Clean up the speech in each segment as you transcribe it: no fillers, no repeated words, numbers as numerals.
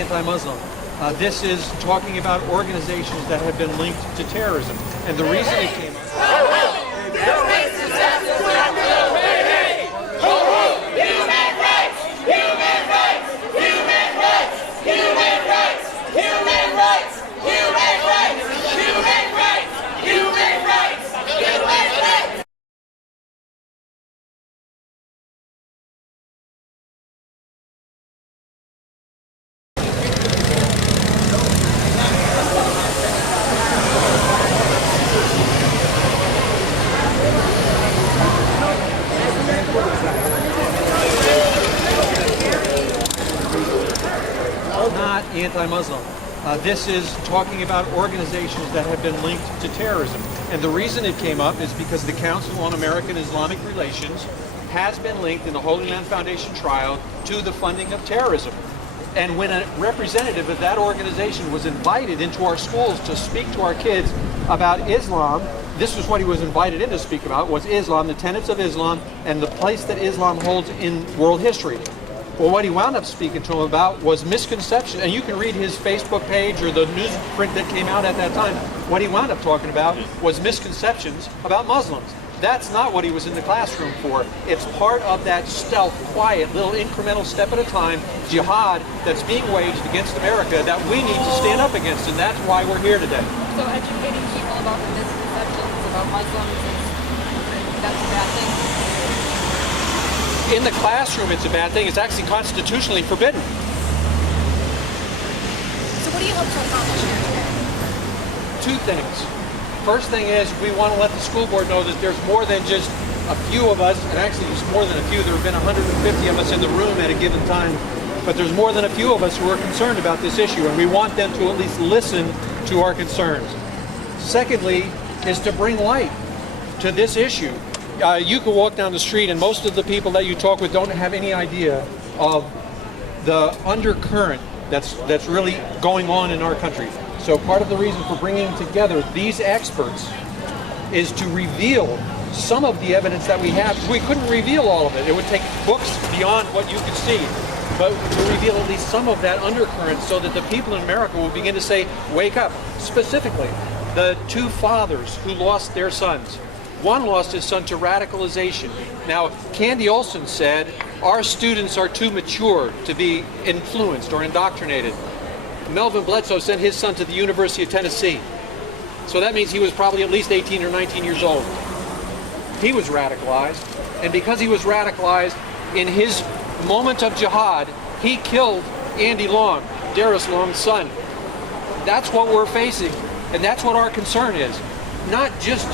anti-Muslim. This is talking about organizations that have been linked to terrorism. And the reason it came up... Not anti-Muslim. This is talking about organizations that have been linked to terrorism. And the reason it came up is because the Council on American Islamic Relations has been linked in the Holy Land Foundation trial to the funding of terrorism. And when a representative of that organization was invited into our schools to speak to our kids about Islam, this was what he was invited in to speak about, was Islam, the tenets of Islam, and the place that Islam holds in world history. Well, what he wound up speaking to him about was misconception, and you can read his Facebook page or the newsprint that came out at that time. What he wound up talking about was misconceptions about Muslims. That's not what he was in the classroom for. It's part of that stealth, quiet, little incremental step at a time jihad that's being waged against America that we need to stand up against, and that's why we're here today. So educating people about the misconceptions about Muslims, that's a bad thing? In the classroom, it's a bad thing. It's actually constitutionally forbidden. So what do you hope to accomplish here today? Two things. First thing is we want to let the school board know that there's more than just a few of us, and actually there's more than a few. There have been 150 of us in the room at a given time, but there's more than a few of us who are concerned about this issue, and we want them to at least listen to our concerns. Secondly, is to bring light to this issue. You can walk down the street and most of the people that you talk with don't have any idea of the undercurrent that's really going on in our country. So part of the reason for bringing together these experts is to reveal some of the evidence that we have. We couldn't reveal all of it. It would take books beyond what you could see. But to reveal at least some of that undercurrent so that the people in America will begin to say, wake up. Specifically, the two fathers who lost their sons. One lost his son to radicalization. Now, Candy Olson said, our students are too mature to be influenced or indoctrinated. Melvin Bledsoe sent his son to the University of Tennessee. So that means he was probably at least 18 or 19 years old. He was radicalized. And because he was radicalized, in his moment of jihad, he killed Andy Long, Darius Long's son. That's what we're facing. And that's what our concern is. Not just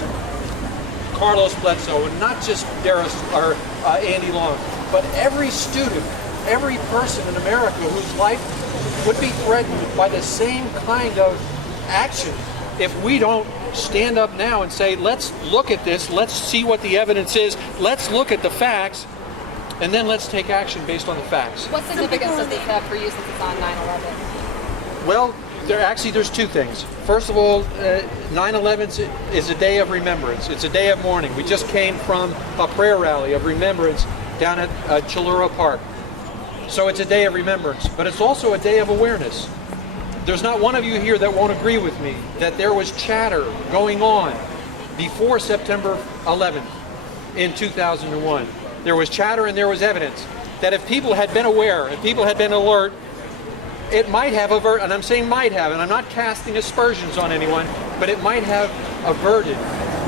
Carlos Bledsoe, and not just Darius or Andy Long, but every student, every person in America whose life would be threatened by the same kind of action if we don't stand up now and say, let's look at this, let's see what the evidence is, let's look at the facts, and then let's take action based on the facts. What significance does this have for you since it's on 9/11? Well, there's two things. First of all, 9/11 is a day of remembrance. It's a day of mourning. We just came from a prayer rally of remembrance down at Chalura Park. So it's a day of remembrance, but it's also a day of awareness. There's not one of you here that won't agree with me that there was chatter going on before September 11th in 2001. There was chatter and there was evidence that if people had been aware, if people had been alert, it might have averted, and I'm saying might have, and I'm not casting aspersions on anyone, but it might have averted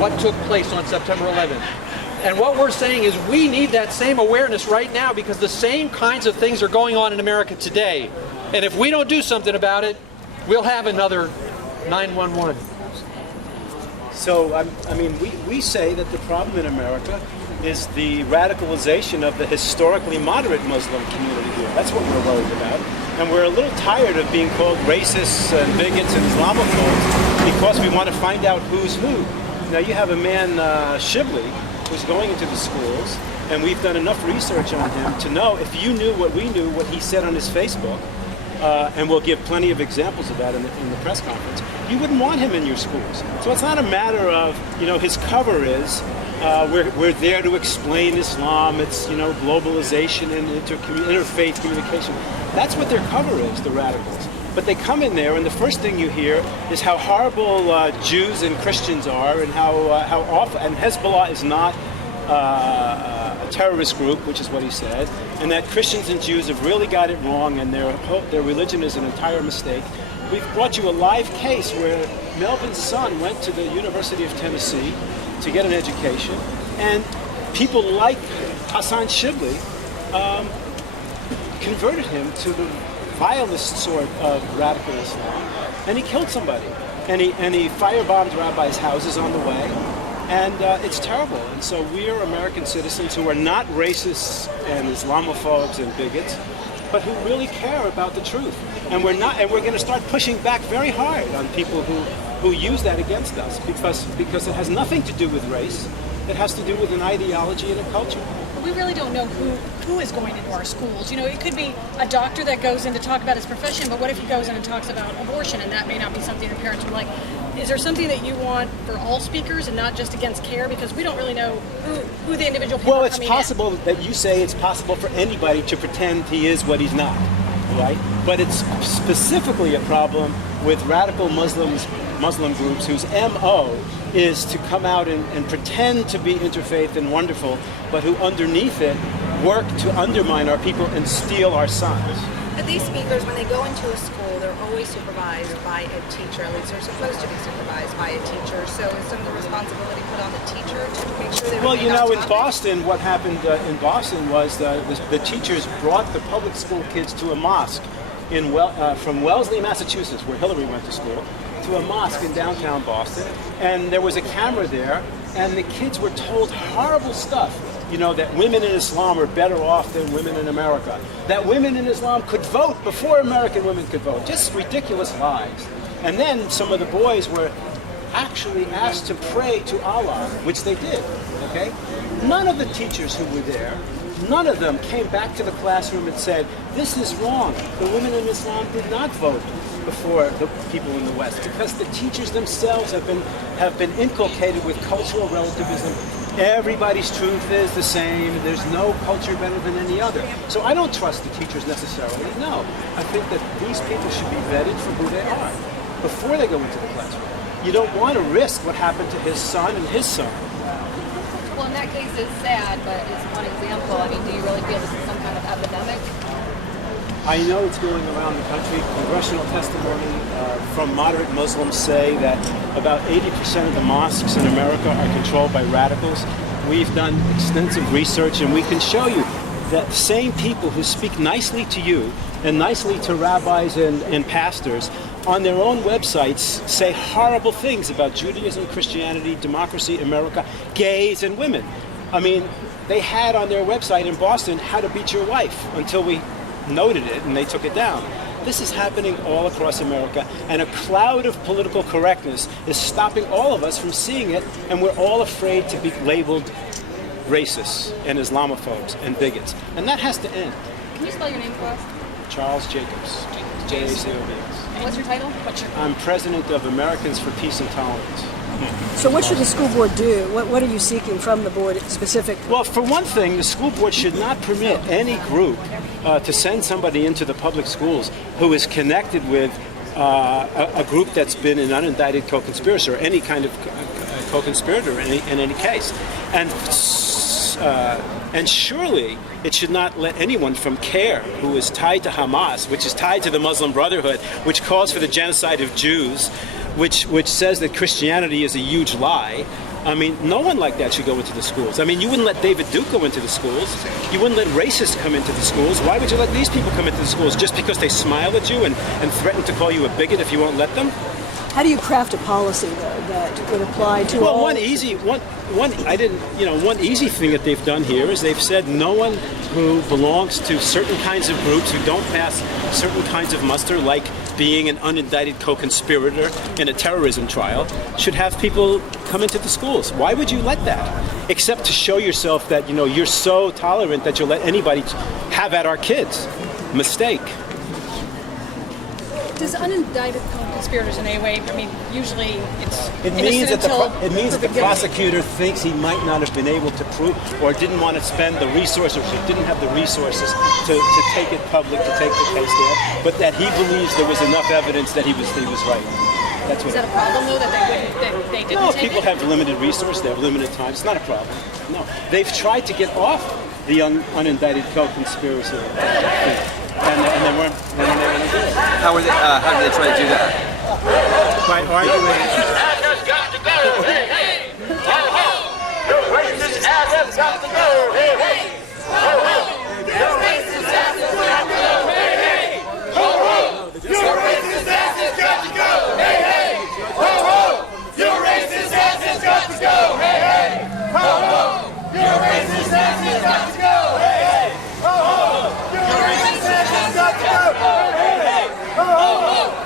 what took place on September 11th. And what we're saying is we need that same awareness right now because the same kinds of things are going on in America today. And if we don't do something about it, we'll have another 9/11. So, I mean, we say that the problem in America is the radicalization of the historically moderate Muslim community here. That's what we're worried about. And we're a little tired of being called racists and bigots and Islamophobes because we want to find out who's who. Now, you have a man, Shibley, who's going into the schools, and we've done enough research on him to know if you knew what we knew, what he said on his Facebook, and we'll give plenty of examples of that in the press conference, you wouldn't want him in your schools. So it's not a matter of, his cover is we're there to explain Islam. It's, globalization and interfaith communication. That's what their cover is, the radicals. But they come in there, and the first thing you hear is how horrible Jews and Christians are, and how awful. And Hezbollah is not a terrorist group, which is what he said, and that Christians and Jews have really got it wrong, and their religion is an entire mistake. We've brought you a live case where Melvin's son went to the University of Tennessee to get an education, and people like Hassan Shibli converted him to the vilest sort of radical Islam, and he killed somebody, and he firebombed rabbis' houses on the way, and it's terrible. And so we are American citizens who are not racists and Islamophobes and bigots, but who really care about the truth. And we're going to start pushing back very hard on people who use that against us, because it has nothing to do with race. It has to do with an ideology and a culture. We really don't know who is going into our schools. It could be a doctor that goes in to talk about his profession, but what if he goes in and talks about abortion, and that may not be something your parents would like? Is there something that you want for all speakers and not just against CAIR? Because we don't really know who the individual people are coming in. Well, it's possible that you say it's possible for anybody to pretend he is what he's not, right? But it's specifically a problem with radical Muslim groups whose MO is to come out and pretend to be interfaith and wonderful, but who underneath it work to undermine our people and steal our sons. But these speakers, when they go into a school, they're always supervised by a teacher. At least they're supposed to be supervised by a teacher. So is some of the responsibility put on the teacher to make sure they remain on topic? In Boston, what happened in Boston was the teachers brought the public school kids to a mosque from Wellesley, Massachusetts, where Hillary went to school, to a mosque in downtown Boston, and there was a camera there, and the kids were told horrible stuff. That women in Islam are better off than women in America. That women in Islam could vote before American women could vote. Just ridiculous lies. And then some of the boys were actually asked to pray to Allah, which they did, okay? None of the teachers who were there, none of them came back to the classroom and said, this is wrong. The women in Islam did not vote before the people in the West, because the teachers themselves have been inculcated with cultural relativism. Everybody's truth is the same. There's no culture better than any other. So I don't trust the teachers necessarily. No, I think that these people should be vetted for who they are before they go into the classroom. You don't want to risk what happened to his son and his son. Well, in that case, it's sad, but it's one example. Do you really feel this is some kind of epidemic? I know it's going around the country. Congressional testimony from moderate Muslims say that about 80% of the mosques in America are controlled by radicals. We've done extensive research, and we can show you that the same people who speak nicely to you and nicely to rabbis and pastors on their own websites say horrible things about Judaism, Christianity, democracy, America, gays, and women. They had on their website in Boston how to beat your wife until we noted it and they took it down. This is happening all across America, and a cloud of political correctness is stopping all of us from seeing it, and we're all afraid to be labeled racists and Islamophobes and bigots. And that has to end. Can you spell your name for us? Charles Jacobs. Jacobs. What's your title? I'm president of Americans for Peace and Tolerance. So what should the school board do? What are you seeking from the board specifically? Well, for one thing, the school board should not permit any group to send somebody into the public schools who is connected with a group that's been an unindicted co-conspirator, or any kind of co-conspirator in any case. And surely it should not let anyone from CAIR, who is tied to Hamas, which is tied to the Muslim Brotherhood, which calls for the genocide of Jews, which says that Christianity is a huge lie. No one like that should go into the schools. You wouldn't let David Duke go into the schools. You wouldn't let racists come into the schools. Why would you let these people come into the schools? Just because they smile at you and threaten to call you a bigot if you won't let them? How do you craft a policy, though, that would apply to all? Well, one easy thing that they've done here is they've said no one who belongs to certain kinds of groups who don't pass certain kinds of muster, like being an unindicted co-conspirator in a terrorism trial, should have people come into the schools. Why would you let that? Except to show yourself that, you're so tolerant that you'll let anybody have at our kids. Mistake. Does unindicted co-conspirators in any way? I mean, usually it's It means that innocent it means that the until prosecutor thinks he might not have been able to prove, or didn't want to spend the resources, or didn't have the resources to take it public, to take the case there, but that he believes there was enough evidence that he was right. That's what. Is that a problem though that they didn't No, take people it? have limited resources. They have limited time. It's not a problem. No, they've tried to get off the unindicted co-conspiracy thing, and they weren't going to do it. How did they try to do that? By arguing. Ass has got to go. Hey, hey. Ho, ho. Your racist ass has got to go. Hey, hey. Ho, ho. Your racist ass has got to go. Hey, hey. Ho, ho. Your racist ass has got to go. Hey, hey. Ho, ho. Your racist ass has got to go. Hey, hey. Ho, ho. Your racist ass has got to go. Hey, hey. Ho, ho. Your racist ass has got to go. Hey, hey. Ho, ho.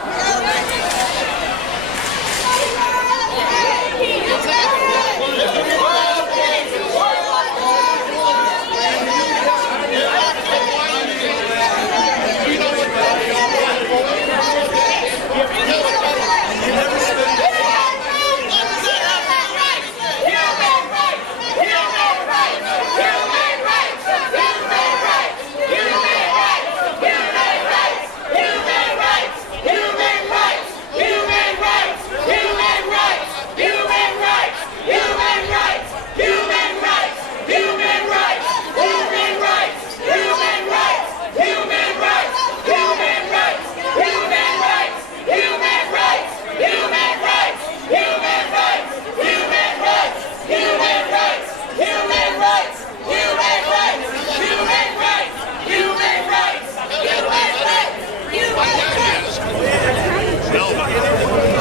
Melvin,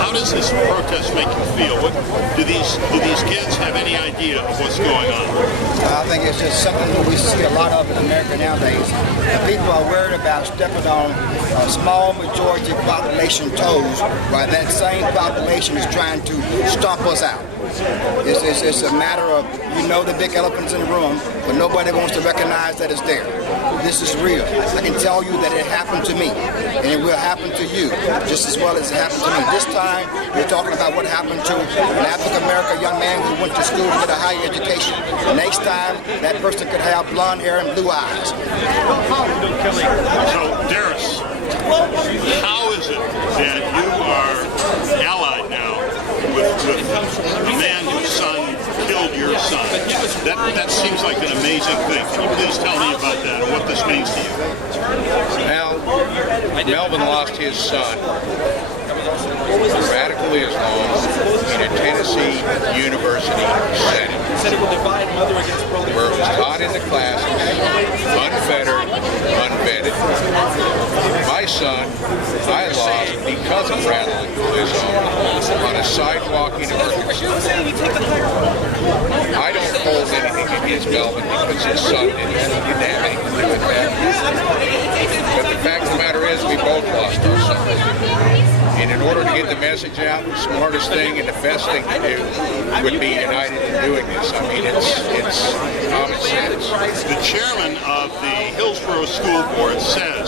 how does this protest make you feel? Do these kids have any idea of what's going on? I think it's just something that we see a lot of in America nowadays. The people are worried about stepping on a small majority population toes, while that same population is trying to stomp us out. It's a matter of, the big elephants in the room, but nobody wants to recognize that it's there. This is real. I can tell you that it happened to me, and it will happen to you just as well as it happened to me. This time, we're talking about what happened to an African-American young man who went to school to get a higher education. The next time, that person could have blonde hair and blue eyes. So, Darius, how is it that you are allied now with a man whose son killed your son? That seems like an amazing thing. Can you please tell me about that and what this means to you? Well, Melvin lost his son to radical Islam in a Tennessee university setting, where it was taught in the classes, unfettered, unvetted. My son, I lost because of radical Islam on a sidewalk in emergency. I don't hold anything against Melvin because his son didn't have anything to do with that. But the fact of the matter is, we both lost our sons. And in order to get the message out, the smartest thing and the best thing to do would be united in doing this. I mean, it's common sense. The chairman of the Hillsborough School Board says